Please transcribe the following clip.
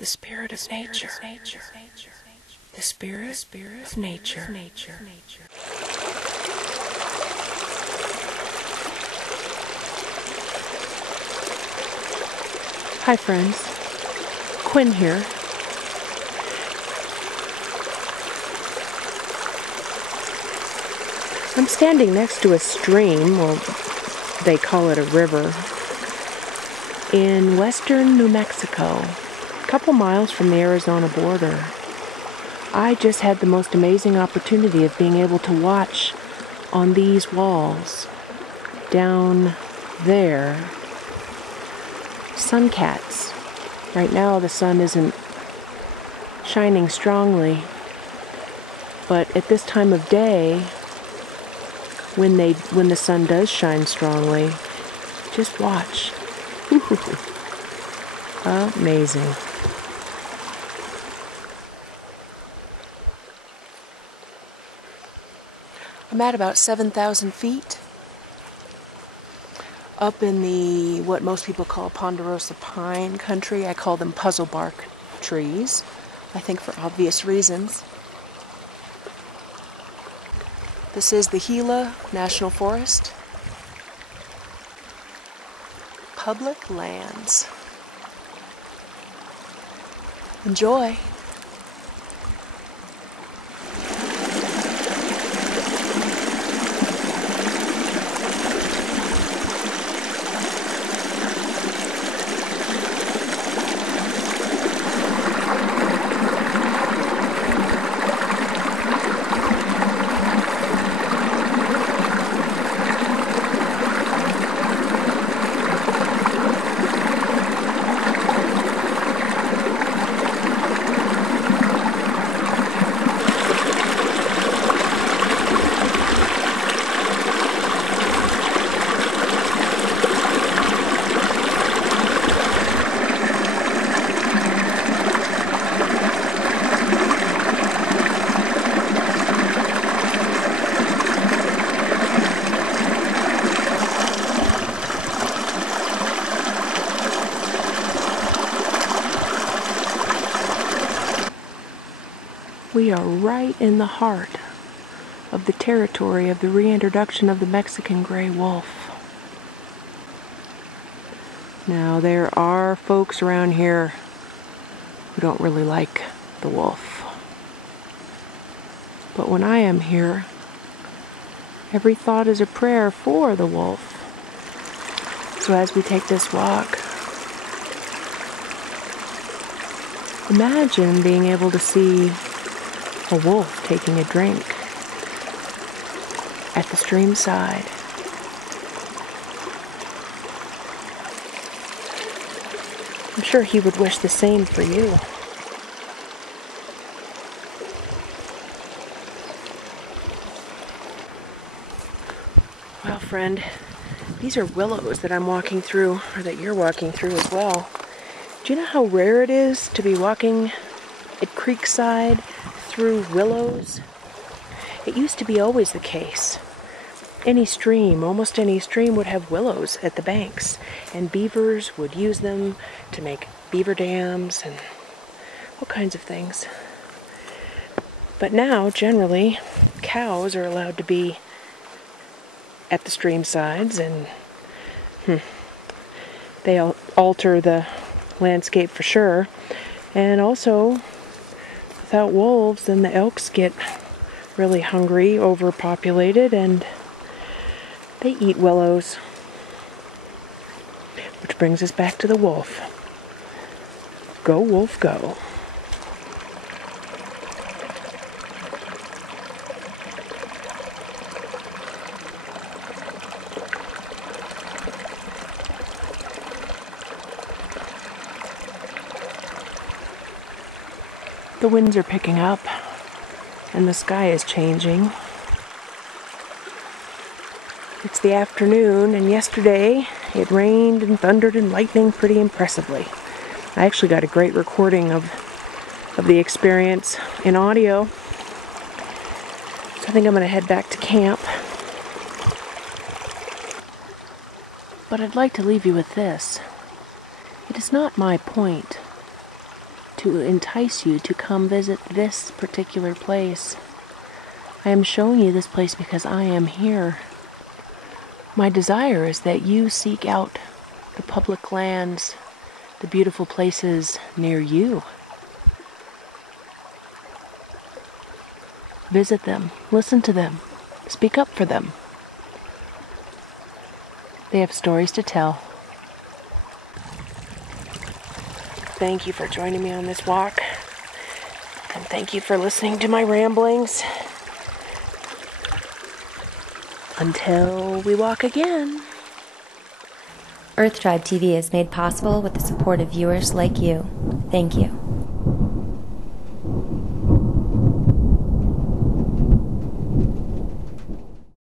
the spirit of nature, the spirit of nature. Hi friends, Quynn here. I'm standing next to a stream, well, they call it a river, in western New Mexico, a couple miles from the Arizona border. I just had the most amazing opportunity of being able to watch on these walls down there sun cats. Right now the sun isn't shining strongly, but at this time of day, when the sun does shine strongly, just watch. Amazing. I'm at about 7,000 feet up in the, what most people call ponderosa pine country. I call them puzzle bark trees, I think for obvious reasons. This is the Gila National Forest. Public lands. Enjoy. We are right in the heart of the territory of the reintroduction of the Mexican gray wolf. Now, there are folks around here who don't really like the wolf. But when I am here, every thought is a prayer for the wolf. So as we take this walk, imagine being able to see a wolf taking a drink at the stream side. I'm sure he would wish the same for you. Well, friend, these are willows that I'm walking through, or that you're walking through as well. Do you know how rare it is to be walking at creekside through willows? It used to be always the case. Any stream, almost any stream, would have willows at the banks, and beavers would use them to make beaver dams and all kinds of things. But now, generally, cows are allowed to be at the stream sides, and they alter the landscape for sure. And also, without wolves, then the elks get really hungry, overpopulated, and they eat willows. Which brings us back to the wolf. Go, wolf, go. The winds are picking up, and the sky is changing. It's the afternoon, and yesterday it rained and thundered and lightning pretty impressively. I actually got a great recording of the experience in audio. So I think I'm going to head back to camp. But I'd like to leave you with this. It is not my point to entice you to come visit this particular place. I am showing you this place because I am here. My desire is that you seek out the public lands, the beautiful places near you. Visit them, listen to them, speak up for them. They have stories to tell. Thank you for joining me on this walk, and thank you for listening to my ramblings. Until we walk again. Earth Tribe TV is made possible with the support of viewers like you. Thank you.